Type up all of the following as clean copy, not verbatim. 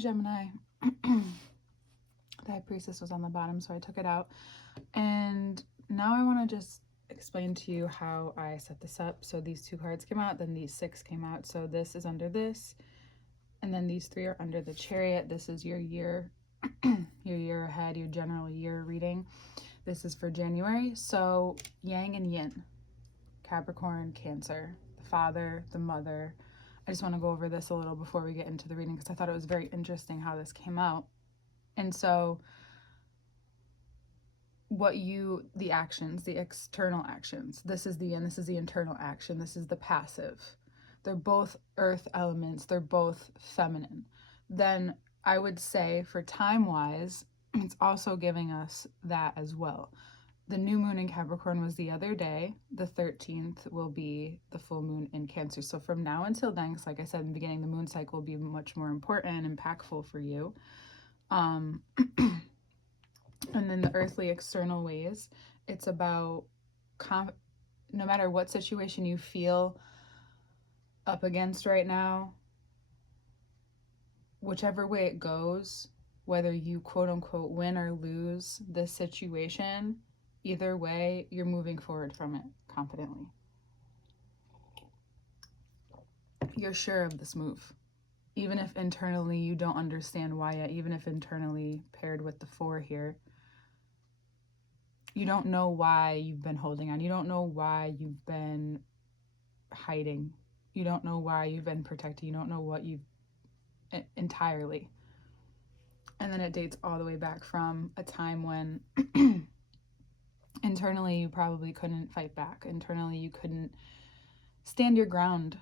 Gemini. The High Priestess was on the bottom, so I took it out. And now I want to just explain to you how I set this up. So these 2 cards came out, then these 6 came out. So this is under this, and then these 3 are under the Chariot. This is your year, your year ahead, your general year reading. This is for January. So Yang and Yin, Capricorn, Cancer, the father, the mother. I just want to go over this a little before we get into the reading because I thought it was very interesting how this came out. And so the actions, the external actions, this is the yin, this is the internal action, this is the passive. They're both earth elements, they're both feminine. Then I would say for time-wise, it's also giving us that as well. The new moon in Capricorn was the other day. The 13th will be the full moon in Cancer. So from now until then, because like I said in the beginning, the moon cycle will be much more important and impactful for you. And then the earthly external ways, it's about no matter what situation you feel up against right now, whichever way it goes, whether you quote unquote win or lose this situation, either way, you're moving forward from it confidently. You're sure of this move. Even if internally you don't understand why yet, even if internally paired with the 4 here, you don't know why you've been holding on. You don't know why you've been hiding. You don't know why you've been protected. You don't know what you've entirely. And then it dates all the way back from a time when internally you probably couldn't fight back. Internally you couldn't stand your ground.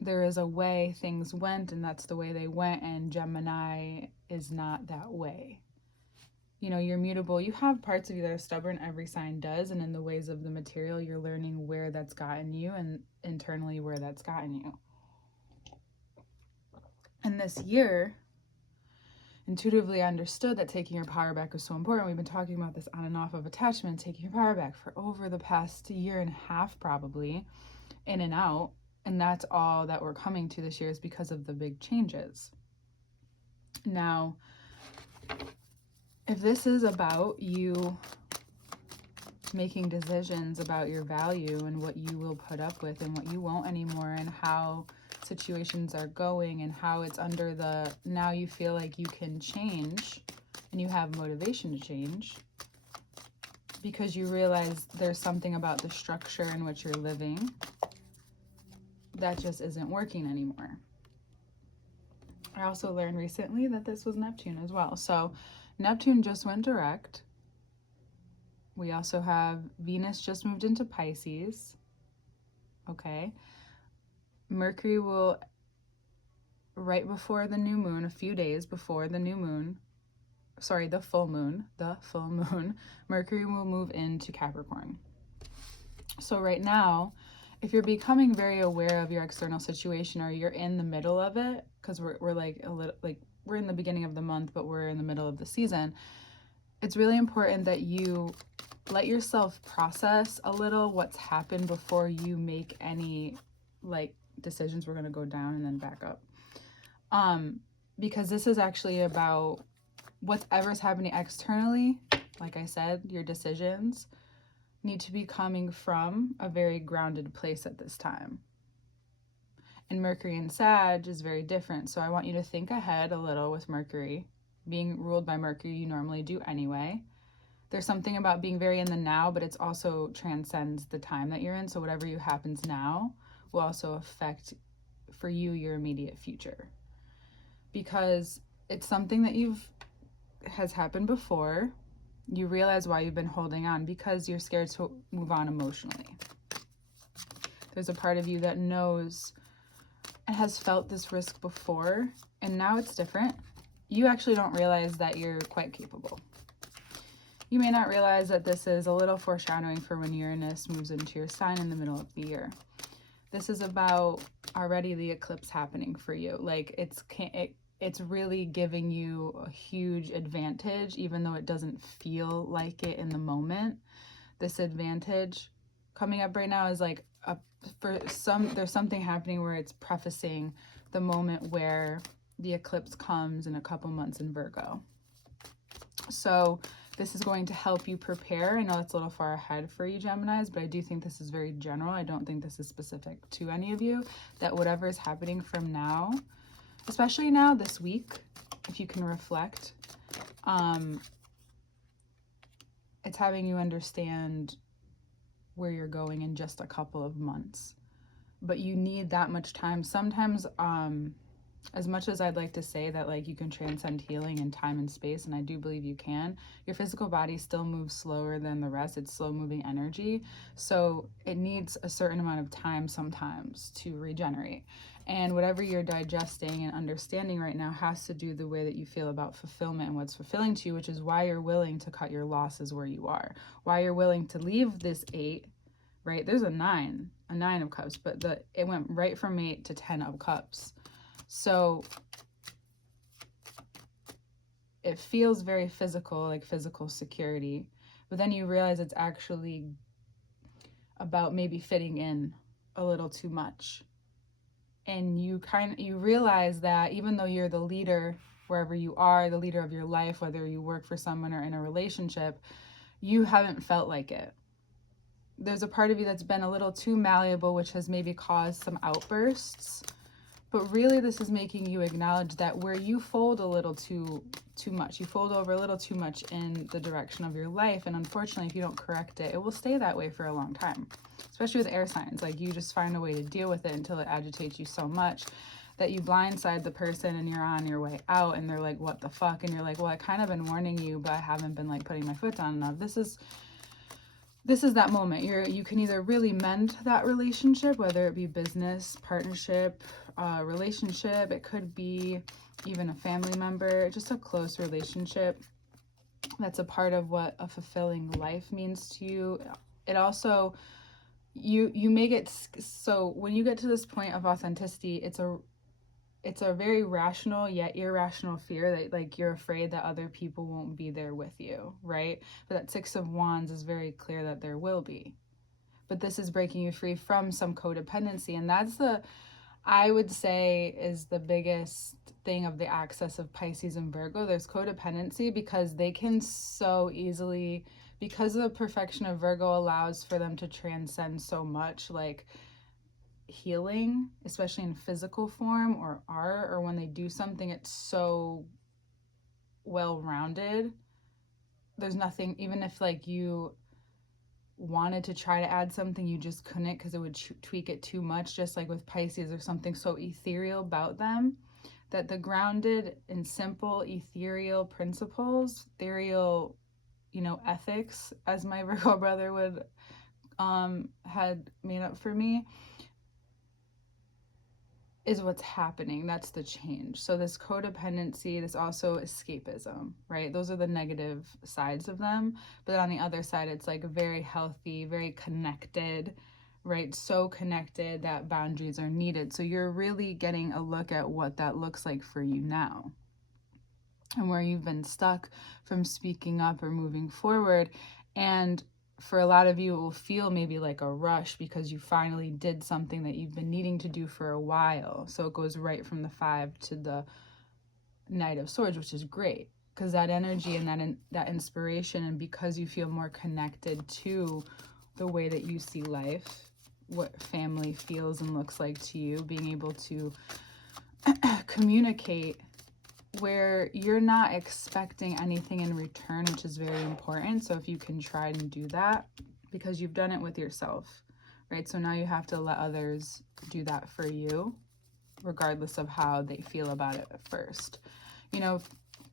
There is a way things went, and that's the way they went, and Gemini is not that way. You know, you're mutable. You have parts of you that are stubborn. Every sign does. And in the ways of the material, you're learning where that's gotten you and internally where that's gotten you. And this year, intuitively I understood that taking your power back was so important. We've been talking about this on and off of attachment, taking your power back for over the past year and a half, probably, in and out. And that's all that we're coming to this year is because of the big changes. Now, if this is about you making decisions about your value and what you will put up with and what you won't anymore, and how situations are going, and how it's under the now you feel like you can change and you have motivation to change because you realize there's something about the structure in which you're living that just isn't working anymore. I also learned recently that this was Neptune as well. So Neptune just went direct. We also have Venus just moved into Pisces. Okay. Mercury will, right before the new moon, a few days before the new moon, the full moon, Mercury will move into Capricorn. So right now, if you're becoming very aware of your external situation, or you're in the middle of it, because we're like a little like we're in the beginning of the month, but we're in the middle of the season, it's really important that you let yourself process a little what's happened before you make any like decisions. We're going to go down and then back up. Because this is actually about whatever's happening externally. Like I said, your decisions need to be coming from a very grounded place at this time. And Mercury in Sag is very different. So I want you to think ahead a little with Mercury. Being ruled by Mercury, you normally do anyway. There's something about being very in the now, but it's also transcends the time that you're in. So whatever you happens now will also affect for you your immediate future. Because it's something that has happened before. You realize why you've been holding on, because you're scared to move on emotionally. There's a part of you that knows and has felt this risk before, and now it's different. You actually don't realize that you're quite capable. You may not realize that this is a little foreshadowing for when Uranus moves into your sign in the middle of the year. This is about already the eclipse happening for you. Like it's really giving you a huge advantage, even though it doesn't feel like it in the moment. This advantage coming up right now is like there's something happening where it's prefacing the moment where the eclipse comes in a couple months in Virgo. So this is going to help you prepare. I know it's a little far ahead for you Geminis, but I do think this is very general. I don't think this is specific to any of you, that whatever is happening from now, especially now this week, if you can reflect, it's having you understand where you're going in just a couple of months. But you need that much time. Sometimes, as much as I'd like to say that like you can transcend healing in time and space, and I do believe you can, your physical body still moves slower than the rest. It's slow moving energy. So it needs a certain amount of time sometimes to regenerate. And whatever you're digesting and understanding right now has to do the way that you feel about fulfillment and what's fulfilling to you, which is why you're willing to cut your losses where you are, why you're willing to leave this 8, right? There's a 9 of cups, but it went right from 8 to 10 of cups. So it feels very physical, like physical security, but then you realize it's actually about maybe fitting in a little too much. And you realize that even though you're the leader wherever you are, the leader of your life, whether you work for someone or in a relationship, you haven't felt like it. There's a part of you that's been a little too malleable, which has maybe caused some outbursts. But really, this is making you acknowledge that where you fold a little too much, you fold over a little too much in the direction of your life. And unfortunately, if you don't correct it, it will stay that way for a long time, especially with air signs. Like you just find a way to deal with it until it agitates you so much that you blindside the person and you're on your way out and they're like, what the fuck? And you're like, well, I kind of been warning you, but I haven't been like putting my foot down enough. This is that moment. You can either really mend that relationship, whether it be business, partnership, relationship. It could be even a family member, just a close relationship. That's a part of what a fulfilling life means to you. It also, you may get, so when you get to this point of authenticity, it's a very rational yet irrational fear that like you're afraid that other people won't be there with you, right? But that 6 of Wands is very clear that there will be. But this is breaking you free from some codependency, and that's I would say is the biggest thing of the axis of Pisces and Virgo. There's codependency because they can so easily, because the perfection of Virgo allows for them to transcend so much, like healing, especially in physical form or art, or when they do something, it's so well-rounded. There's nothing, even if like you wanted to try to add something, you just couldn't because it would tweak it too much. Just like with Pisces, there's something so ethereal about them that the grounded and simple ethereal principles, ethereal, ethics, as my Virgo brother would had made up for me, is what's happening. That's the change. So this codependency, this also escapism, right? Those are the negative sides of them. But on the other side, it's like very healthy, very connected, right? So connected that boundaries are needed. So you're really getting a look at what that looks like for you now, and where you've been stuck from speaking up or moving forward. And for a lot of you, it will feel maybe like a rush because you finally did something that you've been needing to do for a while. So it goes right from the 5 to the Knight of Swords, which is great because that energy and that inspiration, and because you feel more connected to the way that you see life, what family feels and looks like to you, being able to communicate where you're not expecting anything in return, which is very important. So if you can try and do that, because you've done it with yourself, right? So now you have to let others do that for you, regardless of how they feel about it at first.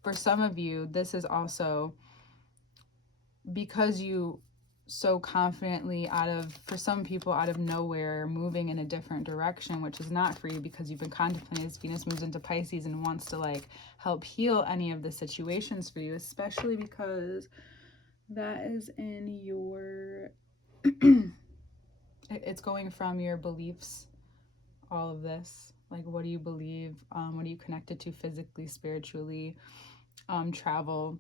For some of you, this is also because you so confidently for some people out of nowhere, moving in a different direction, which is not for you because you've been contemplating as Venus moves into Pisces and wants to like help heal any of the situations for you, especially because that is in your, it's going from your beliefs, all of this. Like, what do you believe? What are you connected to physically, spiritually, travel?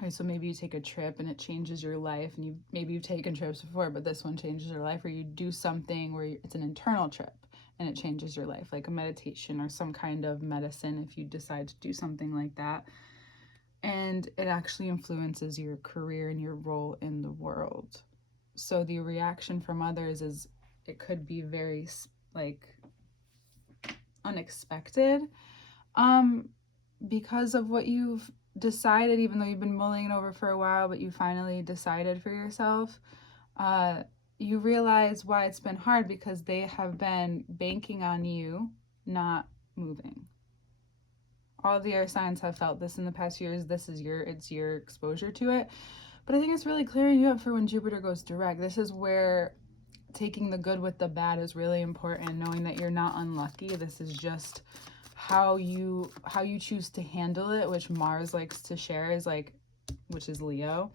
Right, so maybe you take a trip and it changes your life, and maybe you've taken trips before, but this one changes your life, or you do something where it's an internal trip and it changes your life, like a meditation or some kind of medicine if you decide to do something like that. And it actually influences your career and your role in the world. So the reaction from others is, it could be very like unexpected, because of what you've decided, even though you've been mulling it over for a while, but you finally decided for yourself. You realize why it's been hard, because they have been banking on you not moving. All the air signs have felt this in the past years. It's your exposure to it. But I think it's really clearing you up for when Jupiter goes direct. This is where taking the good with the bad is really important, knowing that you're not unlucky. This is just how you choose to handle it, which Mars likes to share, is like, which is Leo.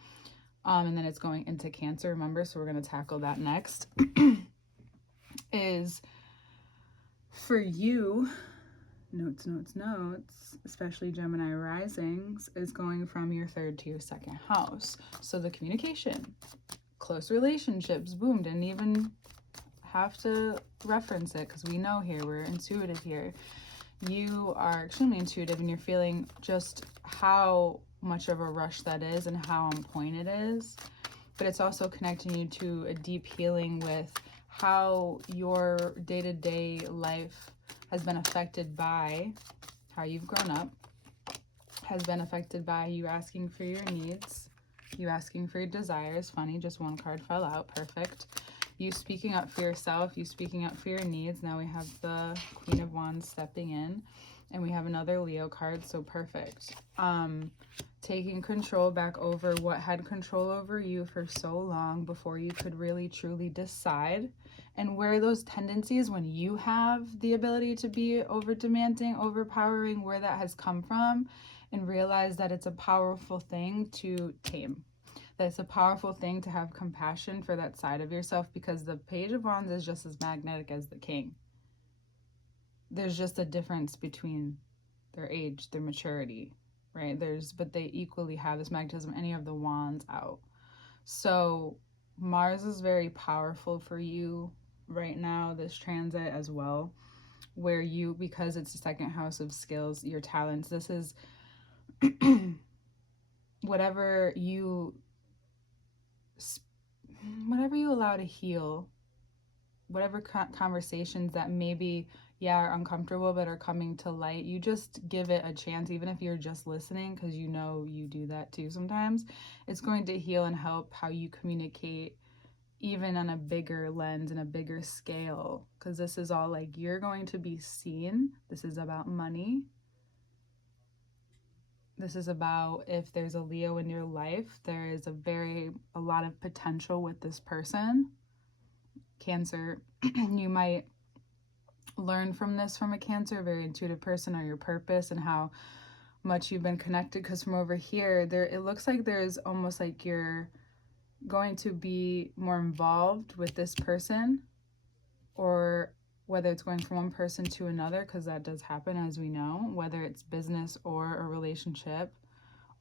And then it's going into Cancer, remember? So we're going to tackle that next. Is for you, notes, especially Gemini risings, is going from your 3rd to your 2nd house. So the communication, close relationships, boom, didn't even have to reference it because we know here, we're intuitive here. You are extremely intuitive, and you're feeling just how much of a rush that is and how on point it is. But it's also connecting you to a deep healing with how your day-to-day life has been affected by how you've grown up, has been affected by you asking for your needs, you asking for your desires. Funny, just one card fell out. Perfect. You speaking up for yourself, you speaking up for your needs. Now we have the Queen of Wands stepping in, and we have another Leo card, so perfect. Taking control back over what had control over you for so long before you could really truly decide, and where those tendencies, when you have the ability to be over demanding, overpowering, where that has come from, and realize that it's a powerful thing to tame. That's a powerful thing to have compassion for that side of yourself, because the Page of Wands is just as magnetic as the King. There's just a difference between their age, their maturity, right? But they equally have this magnetism, any of the wands out. So Mars is very powerful for you right now, this transit as well, where you, because it's the 2nd house of skills, your talents, this is whatever you allow to heal, whatever conversations that maybe, are uncomfortable but are coming to light, you just give it a chance, even if you're just listening, because you know you do that too sometimes. It's going to heal and help how you communicate, even on a bigger lens and a bigger scale, because this is all like, you're going to be seen. This is about money. This is about, if there's a Leo in your life, there is a lot of potential with this person. Cancer, you might learn from this from a Cancer, very intuitive person, or your purpose and how much you've been connected. Because from over here, it looks like there's almost like you're going to be more involved with this person, or whether it's going from one person to another, because that does happen, as we know, whether it's business or a relationship,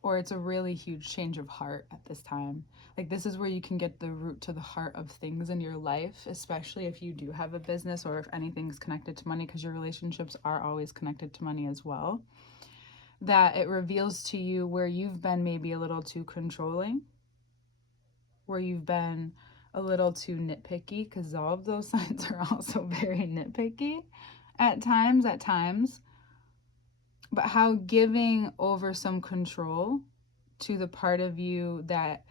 or it's a really huge change of heart at this time. Like, this is where you can get the root to the heart of things in your life, especially if you do have a business, or if anything's connected to money, because your relationships are always connected to money as well. That it reveals to you where you've been maybe a little too controlling, where you've been a little too nitpicky, because all of those signs are also very nitpicky at times. But how giving over some control to the part of you that,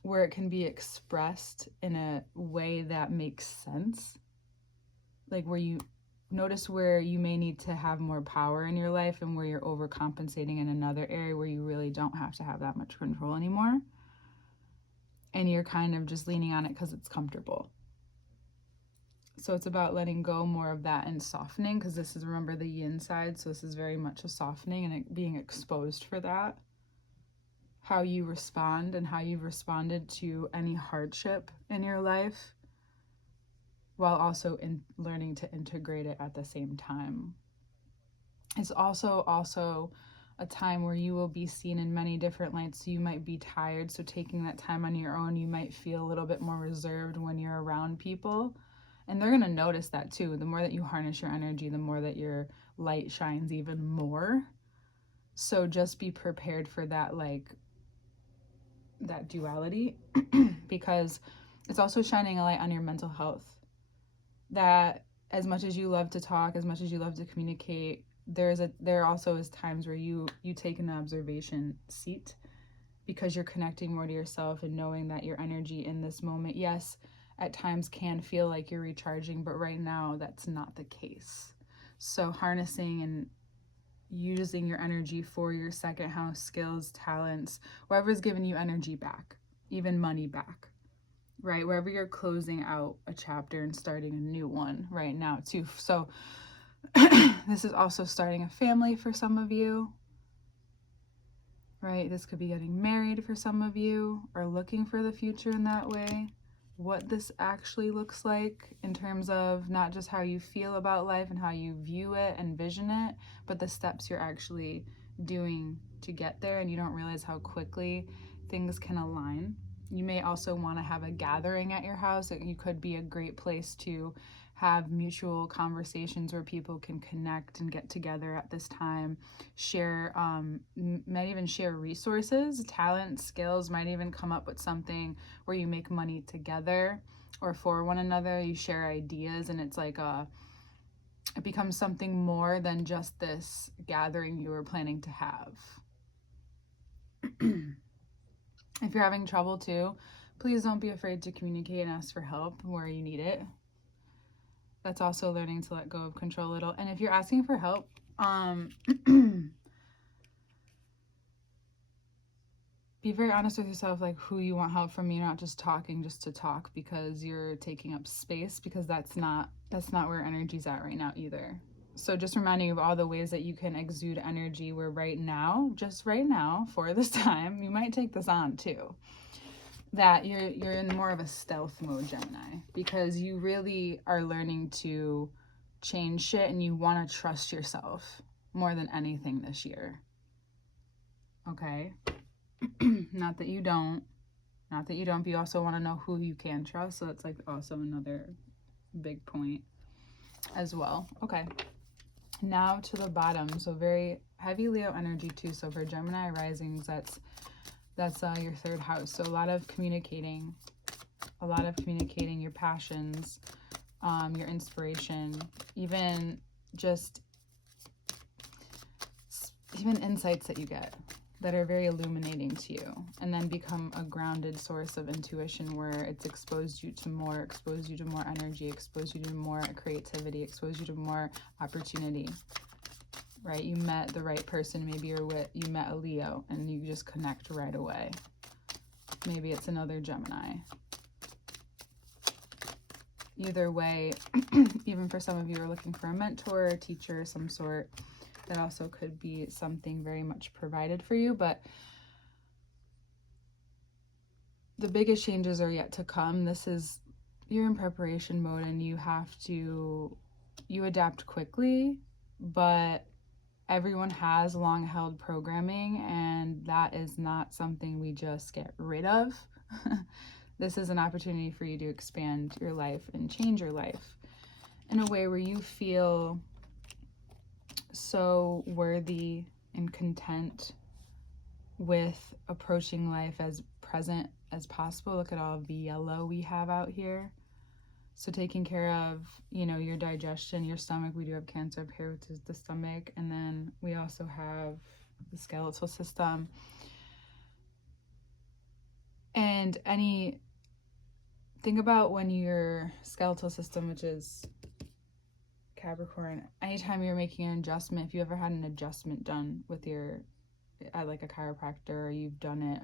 where it can be expressed in a way that makes sense, like where you notice where you may need to have more power in your life, and where you're overcompensating in another area where you really don't have to have that much control anymore, and you're kind of just leaning on it because it's comfortable. So it's about letting go more of that and softening, because this is, remember, the yin side, so this is very much a softening and being exposed for that. How you respond and how you've responded to any hardship in your life, while also learning to integrate it at the same time. It's also a time where you will be seen in many different lights. So you might be tired, so taking that time on your own, you might feel a little bit more reserved when you're around people, And they're going to notice that too. The more that you harness your energy, the more that your light shines even more. So just be prepared for that, like, that duality, because it's also shining a light on your mental health. That as much as you love to talk, as much as you love to communicate, there also is times where you take an observation seat, because you're connecting more to yourself and knowing that your energy in this moment, yes, at times can feel like you're recharging, but right now that's not the case. So harnessing and using your energy for your second house skills, talents, wherever's giving you energy back, even money back, right? Wherever you're closing out a chapter and starting a new one right now too. So this is also starting a family for some of you, right? This could be getting married for some of you, or looking for the future in that way. What this actually looks like in terms of not just how you feel about life and how you view it and vision it, but the steps you're actually doing to get there, and you don't realize how quickly things can align. You may also want to have a gathering at your house. You could be a great place to have mutual conversations where people can connect and get together at this time, share, might even share resources, talent, skills, might even come up with something where you make money together or for one another. You share ideas, and it's like it becomes something more than just this gathering you were planning to have. If you're having trouble too, please don't be afraid to communicate and ask for help where you need it. That's also learning to let go of control a little. And if you're asking for help, be very honest with yourself, like who you want help from. You're not just talking just to talk because you're taking up space, because that's not where energy's at right now either. So just reminding you of all the ways that you can exude energy, where right now, just right now, for this time, you might take this on too, that you're in more of a stealth mode, Gemini, because you really are learning to change shit, and you want to trust yourself more than anything this year. Okay? Not that you don't, but you also want to know who you can trust. So that's like also another big point as well. Okay. Now to the bottom. So very heavy Leo energy too. So for Gemini risings, that's your third house. So a lot of communicating your passions, your inspiration, even insights that you get that are very illuminating to you, and then become a grounded source of intuition where it's exposed you to more energy, exposed you to more creativity, exposed you to more opportunity, right? You met the right person, maybe you met a Leo and you just connect right away. Maybe it's another Gemini. Either way, even for some of you who are looking for a mentor, a teacher of some sort, that also could be something very much provided for you. But the biggest changes are yet to come. You're in preparation mode, and you adapt quickly, but everyone has long held programming, and that is not something we just get rid of. This is an opportunity for you to expand your life and change your life in a way where you feel so worthy and content with approaching life as present as possible. Look at all of the yellow we have out here. So taking care of, your digestion, your stomach. We do have Cancer up here, which is the stomach. And then we also have the skeletal system. And think about when your skeletal system, which is Capricorn, anytime you're making an adjustment, if you ever had an adjustment done with like a chiropractor, or you've done it,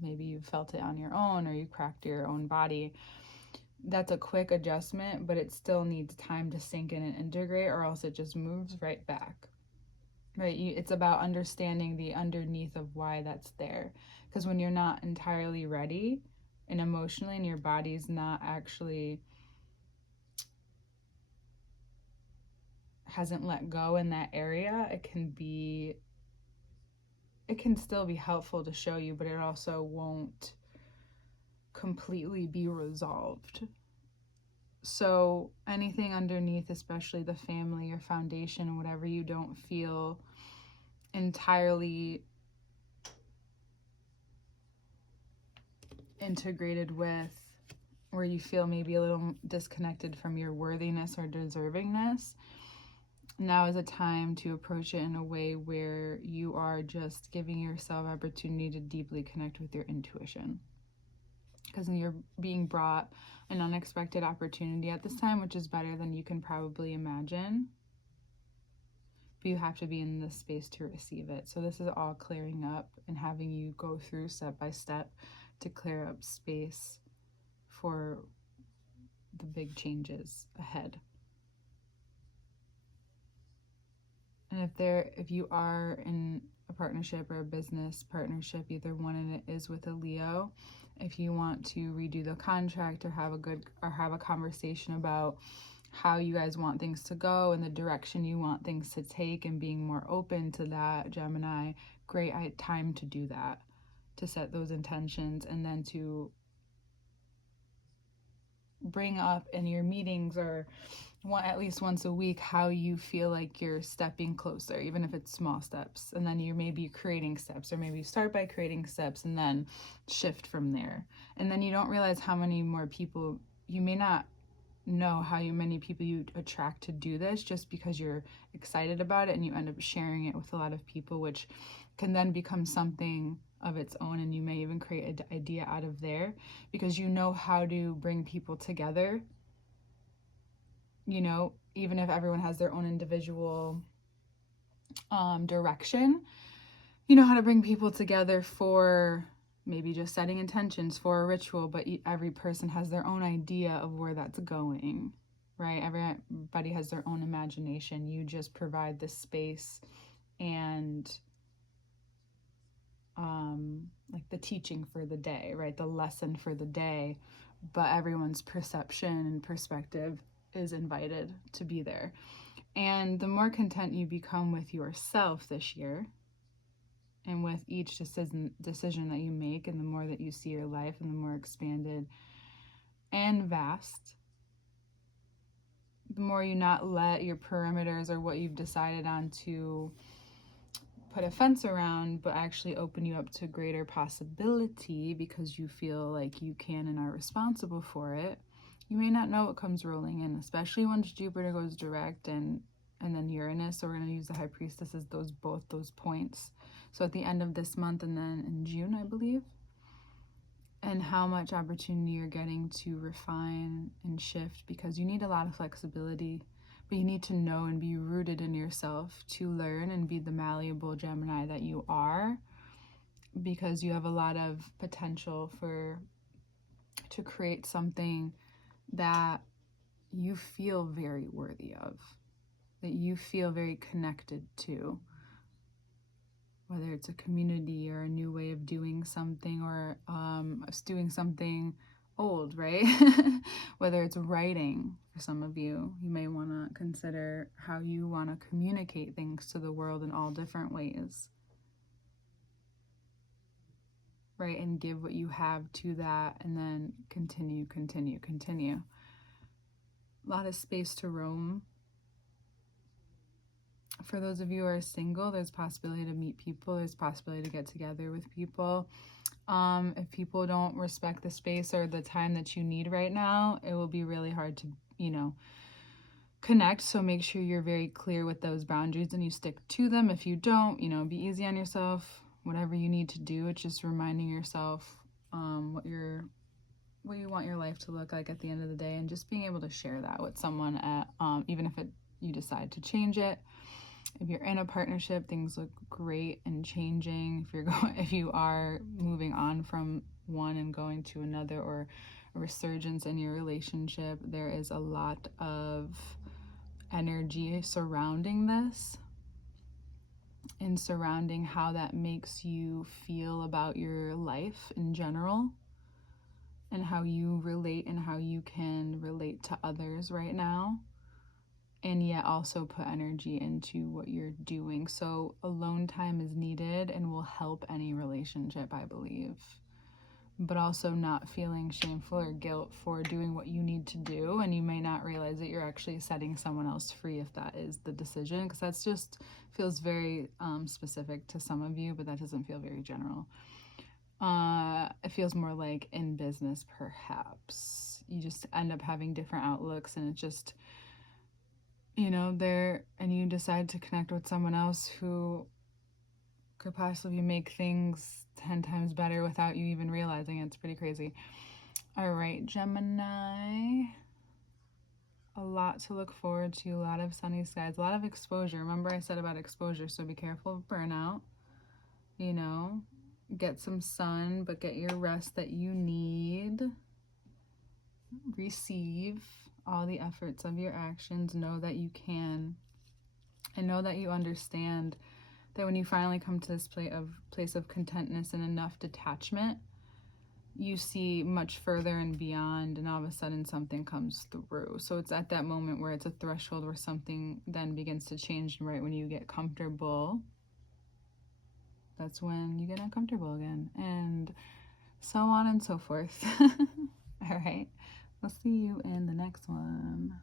maybe you've felt it on your own, or you cracked your own body, that's a quick adjustment, but it still needs time to sink in and integrate, or else it just moves right back, right? It's about understanding the underneath of why that's there, because when you're not entirely ready and emotionally, and your body's not actually hasn't let go in that area, it can still be helpful to show you, but it also won't completely be resolved. So anything underneath, especially the family or foundation, whatever you don't feel entirely integrated with, where you feel maybe a little disconnected from your worthiness or deservingness, now is a time to approach it in a way where you are just giving yourself opportunity to deeply connect with your intuition. Because you're being brought an unexpected opportunity at this time, which is better than you can probably imagine. But you have to be in this space to receive it. So this is all clearing up and having you go through step by step to clear up space for the big changes ahead. And if you are in a partnership or a business partnership, either one, and it is with a Leo, if you want to redo the contract or have a conversation about how you guys want things to go and the direction you want things to take, and being more open to that, Gemini, great time to do that, to set those intentions, and then to bring up in your meetings or at least once a week how you feel like you're stepping closer, even if it's small steps. And then you may be creating steps, or maybe start by creating steps and then shift from there. And then you don't realize how many more people, you may not know how many people you attract to do this just because you're excited about it, and you end up sharing it with a lot of people, which can then become something of its own, and you may even create an idea out of there because you know how to bring people together. Even if everyone has their own individual direction, you know how to bring people together for maybe just setting intentions for a ritual, but every person has their own idea of where that's going, right? Everybody has their own imagination. You just provide the space and like the teaching for the day, right? The lesson for the day, but everyone's perception and perspective is invited to be there. And the more content you become with yourself this year, and with each decision that you make, and the more that you see your life, and the more expanded and vast, the more you not let your perimeters or what you've decided on to put a fence around, but actually open you up to greater possibility because you feel like you can and are responsible for it. You may not know what comes rolling in, especially once Jupiter goes direct and then Uranus. So we're going to use the High Priestess as both those points. So at the end of this month and then in June, I believe. And how much opportunity you're getting to refine and shift, because you need a lot of flexibility, but you need to know and be rooted in yourself to learn and be the malleable Gemini that you are, because you have a lot of potential to create something that you feel very worthy of, that you feel very connected to, whether it's a community or a new way of doing something, or doing something old, right? Whether it's writing, for some of you, you may want to consider how you want to communicate things to the world in all different ways, right? And give what you have to that, and then continue. A lot of space to roam. For those of you who are single, there's possibility to meet people, there's possibility to get together with people. If people don't respect the space or the time that you need right now, it will be really hard to, connect. So make sure you're very clear with those boundaries and you stick to them. If you don't, be easy on yourself. Whatever you need to do, it's just reminding yourself what you want your life to look like at the end of the day, and just being able to share that with someone even if you decide to change it. If you're in a partnership, things look great and changing. If you are moving on from one and going to another, or a resurgence in your relationship, there is a lot of energy surrounding this, and surrounding how that makes you feel about your life in general, and how you relate and how you can relate to others right now, and yet also put energy into what you're doing. So alone time is needed and will help any relationship, I believe. but also not feeling shameful or guilt for doing what you need to do. And you may not realize that you're actually setting someone else free if that is the decision, because that's just feels very specific to some of you, but that doesn't feel very general. It feels more like in business, perhaps. You just end up having different outlooks, and it just, you know, and you decide to connect with someone else who could possibly make things 10 times better without you even realizing it. It's pretty crazy. All right, Gemini. A lot to look forward to, a lot of sunny skies, a lot of exposure. Remember I said about exposure, so be careful of burnout. You know, get some sun, but get your rest that you need. Receive all the efforts of your actions. Know that you can, and know that you understand that when you finally come to this place of contentness and enough detachment, you see much further and beyond, and all of a sudden something comes through. So it's at that moment where it's a threshold where something then begins to change. Right when you get comfortable, that's when you get uncomfortable again, and so on and so forth. All right, we'll see you in the next one.